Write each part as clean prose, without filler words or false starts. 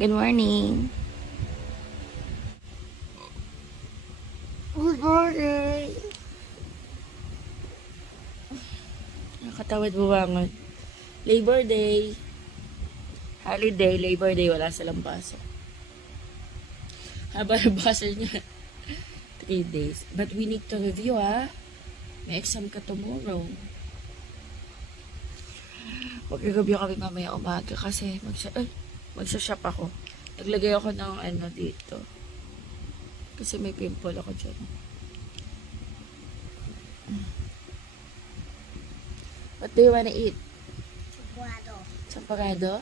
Good morning. Good morning. Nakatawad buwangon. Labor Day. Holiday, Labor Day. Wala silang pasok. Haba yung buzzer niya. 3 days. But we need to review, ha? May exam ka tomorrow. Mag-review kami mamaya umaga kasi magsa-shop ako. Naglagay ako ng ano dito. Kasi may pimple ako dyan. What do you wanna eat? Champurrado. Champurrado?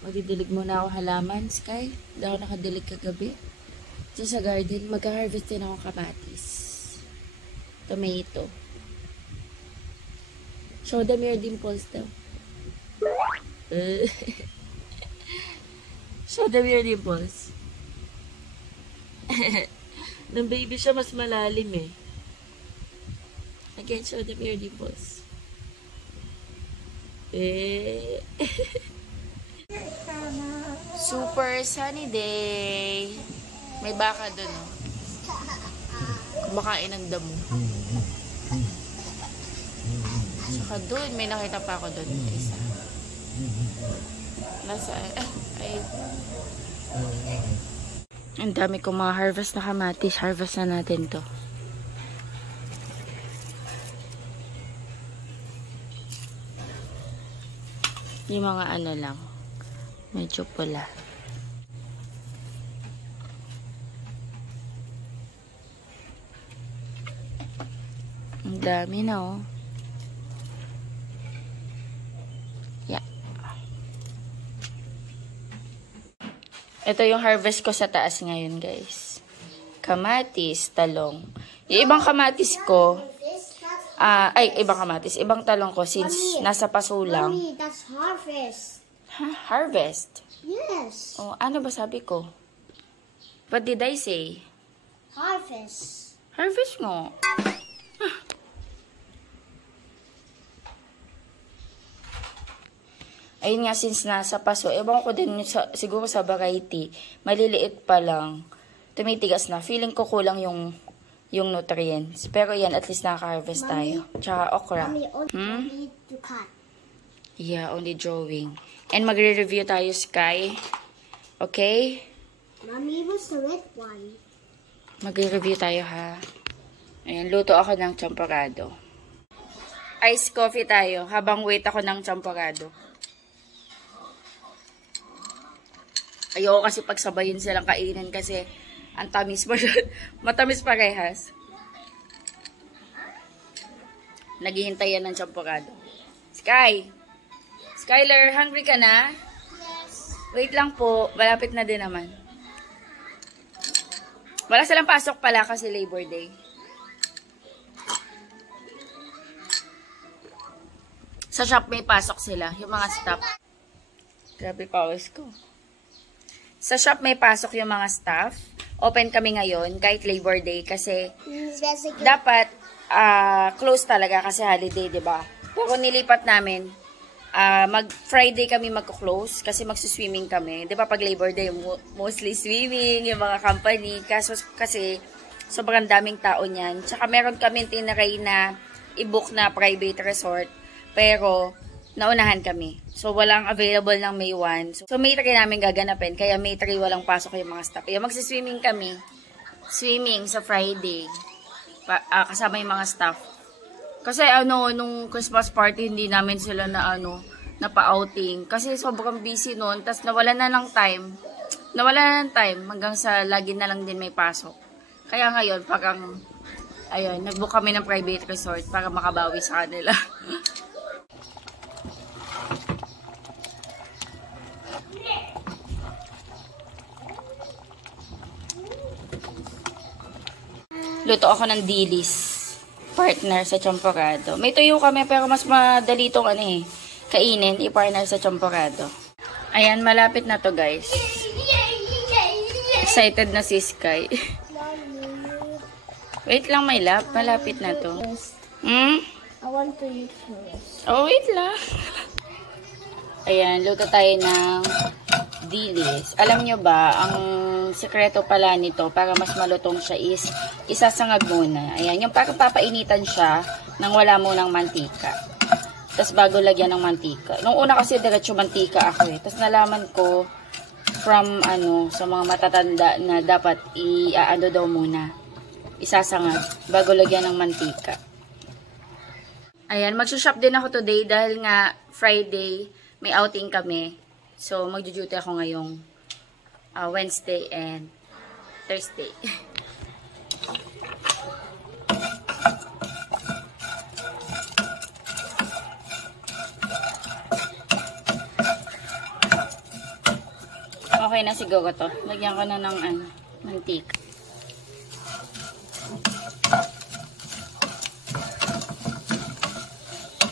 Magdidilig muna ako halaman, Sky. Hindi ako nakadilig kagabi. Diyan sa garden, mag-harvest din ako kamatis. Tomato. Show them your dimples daw. Show them your dimples. Nung baby siya, mas malalim eh. Again, show them your dimples. Super sunny day. May baka dun, oh. Kumakain ng damo. Saka dun, may nakita pa ako dun. Isa. Nasaan? Ay. Ang dami kong mga harvest na kamatis. Harvest na natin to. Yung mga ano lang. Medyo pula. Ang dami na, oh. Yeah. Ito yung harvest ko sa taas ngayon, guys. Kamatis, talong. Yung ibang kamatis ko, ibang kamatis. Ibang talong ko since nasa paso lang. Mommy, that's harvest. Huh? Harvest? Yes. Oh, ano ba sabi ko? What did I say? Harvest. Harvest nga. Ayun nga, since nasa paso, ewan ko din siguro sa variety, maliliit pa lang, tumitigas na. Feeling ko kulang yung nutrients. Pero yan, at least nakaka-harvest tayo. Tsaka okra. Mommy, only to cut. Yeah, only drawing. And magre-review tayo, Sky. Okay? Mommy, what's the red one? Magre-review tayo, ha? Ayan, luto ako ng champurrado. Ice coffee tayo habang wait ako ng champurrado. Ayoko kasi pagsabayin silang kainin kasi ang tamis pa yun. Matamis parehas. Naghihintay yan ng champurrado. Sky! Skyler, hungry ka na? Yes. Wait lang po. Malapit na din naman. Wala silang pasok pala kasi Labor Day. Sa shop may pasok sila. Yung mga staff. Grabe pawis ko. Sa shop may pasok yung mga staff. Open kami ngayon kahit Labor Day kasi dapat close talaga kasi holiday, 'di ba? Pero nilipat namin mag-Friday kami magko-close kasi magsuswimming kami. 'Di ba pag Labor Day mostly swimming yung mga company kasi sobrang daming tao niyan. Tsaka meron kami tinaray na i-book na private resort pero naunahan kami. So, walang available ng May 1. So, May 3 namin gaganapin. Kaya May 3 walang pasok yung mga staff. Kaya magsiswimming kami. Swimming sa Friday. Kasama yung mga staff. Kasi nung Christmas party, hindi namin sila pa-outing. Kasi sobrang busy noon. Tapos nawala na ng time. Hanggang sa lagi na lang din may pasok. Kaya ngayon, parang, ayun, nag-book kami ng private resort para makabawi sa kanila. Luto ako ng dilis. Partner sa champurrado. May tuyo kami pero mas madali itong kainin. I-partner sa champurrado. Ayan, malapit na to guys. Excited na si Sky. Wait lang, my love. Malapit na to. I want to eat first. Oh, wait lang. Ayan, luto tayo ng dilis. Alam nyo ba, ang sekreto pala nito para mas malutong siya is isasangag muna. Ayan, yung parang papainitan siya nang wala munang mantika. Tapos bago lagyan ng mantika. Nung una kasi diretso mantika ako eh. Tapos nalaman ko from sa mga matatanda na dapat i-aano daw muna. Isasangag bago lagyan ng mantika. Ayan, magsushop din ako today dahil nga Friday may outing kami. So, magjo-duty ako ngayong Wednesday and Thursday. Okay na siguro to. Lagyan ko na ng mantika.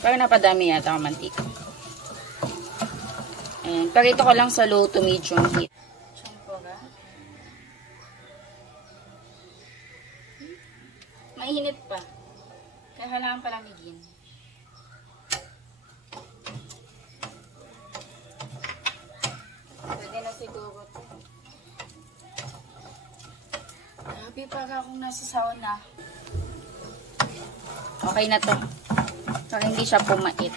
Parang napadami yata ang mantika. Ayan. Parito ko lang sa low to medium heat. Champora. Mainit pa. Kaya kailangan palamigin. Pwede na siguro ito. Grabe, para akong nasa sauna. Okay na to. Para hindi siya pumait.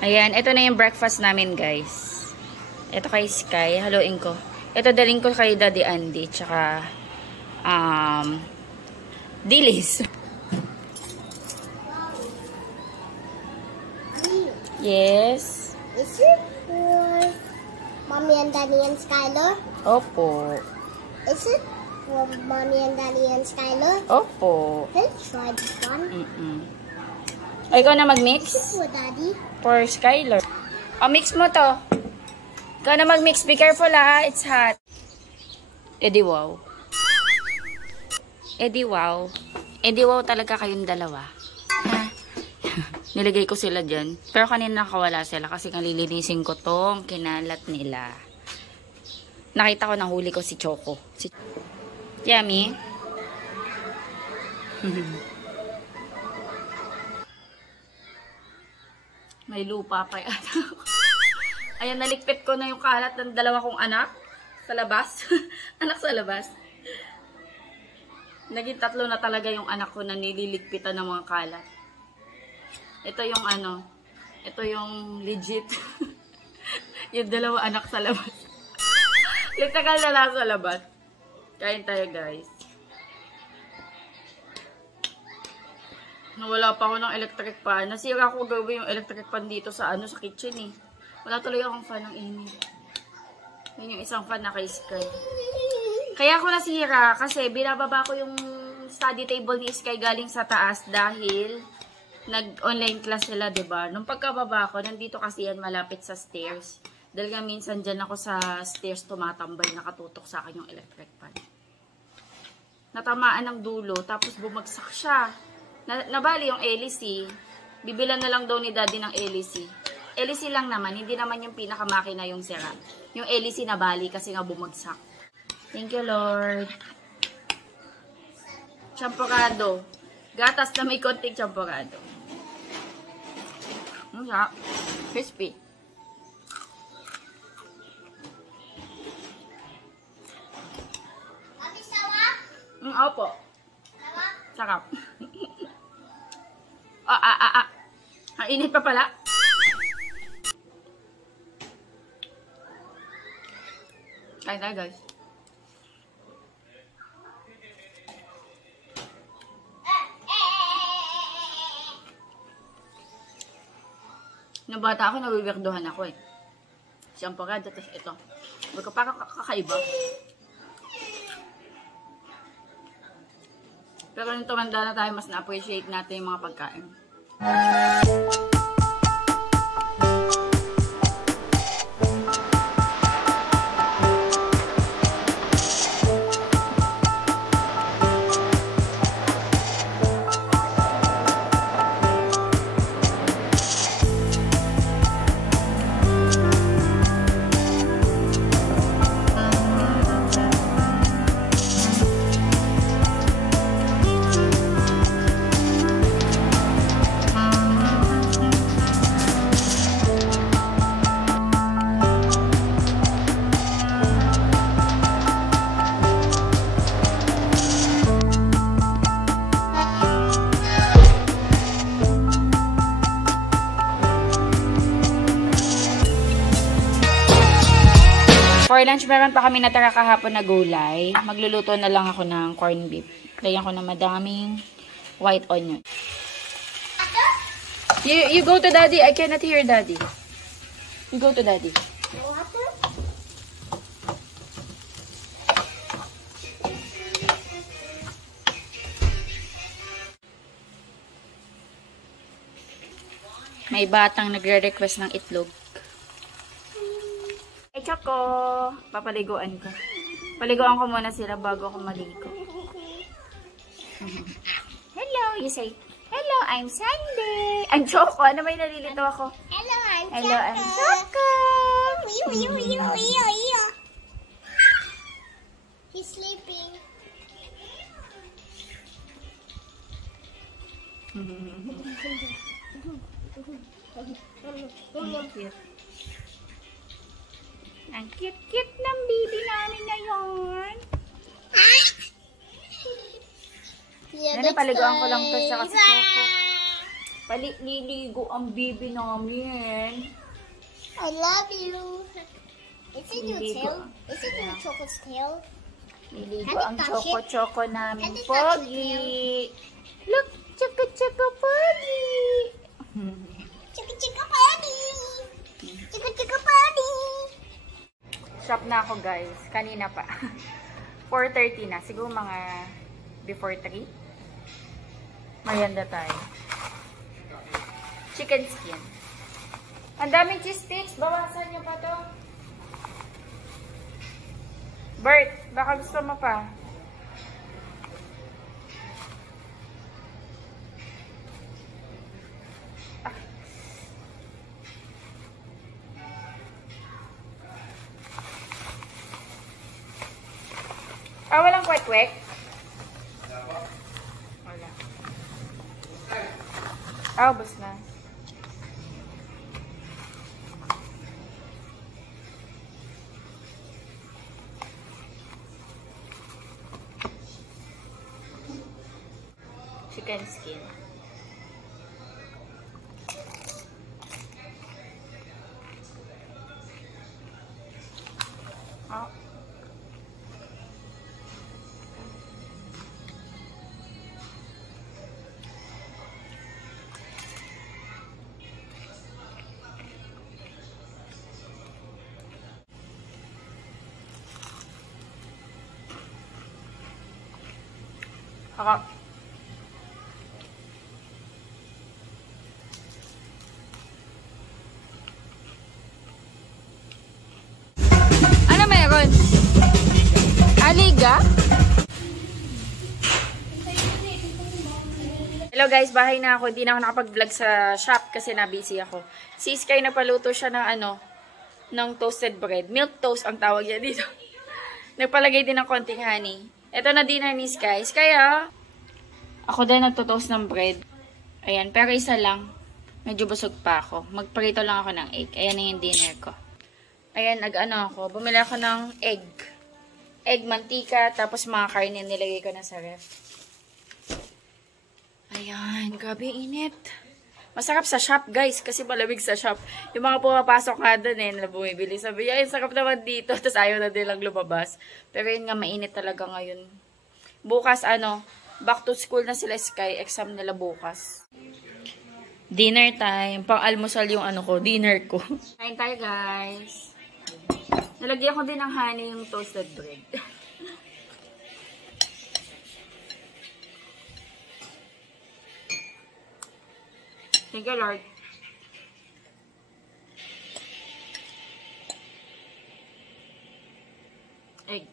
Ayan, ito na yung breakfast namin, guys. Ito kay Sky, haluin ko. Ito daling ko kay Daddy Andy, tsaka dilis. Yes. Is it for Mommy and Daddy and Skylar? Opo. Is it for Mommy and Daddy and Skylar? Opo. Let's try this one. Ay, ikaw na Is mag-mix? it for Daddy? For Skylar. Mix mo to. Ikaw na mag-mix. Be careful ha. It's hot. Edi wow. Edi wow. Edi wow talaga kayong dalawa. Ha? Nilagay ko sila dyan. Pero kanina nakawala sila kasi nalilinisin ko tong kinalat nila. Nakita ko, nahuli ko si Choco. Yummy. May lupa pa yata. Ayan, nalikpit ko na yung kalat ng dalawa kong anak sa labas. Anak sa labas. Naging 3 na talaga yung anak ko na nililigpitan ng mga kalat. Ito yung ito yung legit. Yung 2 anak sa labas. Literal na lang sa labas. Kain tayo, guys. Nawala pa ako ng electric pan. Nasira ko gawin yung electric pan dito sa sa kitchen eh. Wala tuloy akong fan ng init. Yun yung isang fan na kay Sky. Kaya ako nasira kasi binababa ko yung study table ni Sky galing sa taas dahil nag-online class sila, diba? Nung pagkababa ko, nandito kasi yan malapit sa stairs. Dahil nga minsan dyan ako sa stairs tumatambay, nakatutok sa akin yung electric pan. Natamaan ng dulo, tapos bumagsak siya. Nabali yung LEC. Bibilan na lang daw ni Daddy ng LEC. LEC lang naman, hindi naman yung pinakamakina yung sira. Yung LEC nabali kasi nga bumagsak. Thank you, Lord. Champurado. Gatas na may konting champurado. Crispy. Mami, sarap? Opo. Sarap? Sarap. Ang init pa pala. Kain tayo, guys. Nung bata ako, nabibirduhan ako eh. Champurado, tapos ito. Parang kakaiba. Pero nung tumanda na tayo, mas na-appreciate natin yung mga pagkain. For lunch, meron pa kami natara kahapon na gulay. Magluluto na lang ako ng corned beef. Lagyan ko ng madaming white onion. You go to daddy. I cannot hear daddy. You go to daddy. May batang nagre-request ng itlog. Hey, Choco! Papaliguan ko. Paliguan ko muna sila bago ako maligo. Hello! You say, hello, I'm Sunday! I'm Choco! Ano may nalilito ako? Hello, I'm Hello, I'm Choco! He's sleeping. Ang cute-cute ng baby namin ngayon. Yeah, Ano, paliguan ko lang to siya kasi Choco. Liligo ang baby namin. I love you. Is it your Liligo. tail? Is it your Choco's tail? Liligo Can you ang touch it? Choco-Choco namin. Can you touch Pogi! Look! Choco-Choco Pogi! Chicka chicka bunny. Chicka chicka bunny. Shop na ako guys. Kanina pa. 4:30 na. Siguro mga before 3. Mayanda tayo. Chicken skin. Ang daming cheese sticks. Bawasan nyo pa to. Bert, baka gusto mo pa. Walang kwek-kwek? Wala. Ubos na. Chicken skin. Oh. Harap. Ano meron? Aliga? Hello guys, bahay na ako. Hindi na ako nakapag-vlog sa shop kasi na-busy ako. Si Sky napaluto siya ng ng toasted bread. Milk toast ang tawag niya dito. Nagpalagay din ng konting honey. Ito na dinner ni Sky. Sky, ako din nagtotoast ng bread. Ayan, pero isa lang. Medyo busog pa ako. Magprito lang ako ng egg. Ayan na yung dinner ko. Ayan, ako. Bumili ako ng egg. Egg, mantika, tapos mga karne nilagay ko na sa ref. Ayan, grabe init. Masarap sa shop, guys, kasi malamig sa shop. Yung mga pumapasok nga doon na bumibili. Sabi, ay, sarap naman dito. Tapos ayaw na nilang lumabas. Pero yun nga, mainit talaga ngayon. Bukas, back to school na sila Sky. Exam nila bukas. Dinner time. Pang-almusal yung dinner ko. Kain tayo, guys. Nalagyan ko din ng honey yung toasted bread. Thank you, Lord. Egg.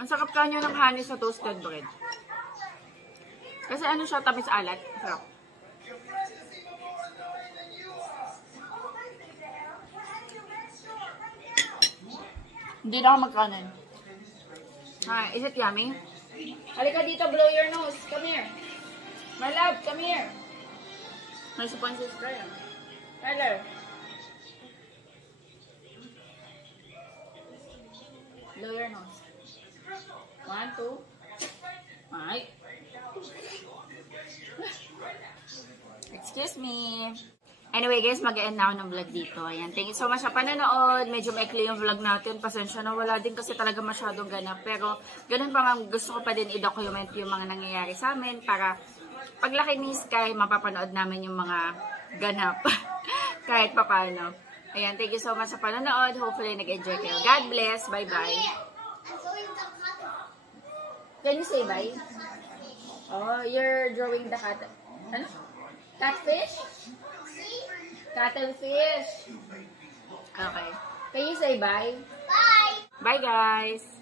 Ang sarap kanyo ng honey sa toasted bread. Kasi siya, tamis alat. Sarap. Hindi na ako magkanan. Hi, is it yummy? Halika dito, blow your nose. Come here. My love, come here. May sponges tayo. Tyler. Blow your nose. 1, 2. Ay. Excuse me. Anyway guys, mag-end na ako ng vlog dito. Ayan, thank you so much sa panonood. Medyo maikli yung vlog natin. Pasensya na, wala din kasi talaga masyadong ganap. Pero ganun pa man, gusto ko pa din i-document yung mga nangyayari sa amin para paglaki ni Sky, mapapanood namin yung mga ganap. Kahit papano. Ayan, thank you so much sa panonood. Hopefully nag-enjoy kayo. God bless. Bye-bye. Can you say bye? Oh, you're drawing the cat. Ano? Catfish? Cuttlefish. Okay. Can you say bye? Bye. Bye, guys.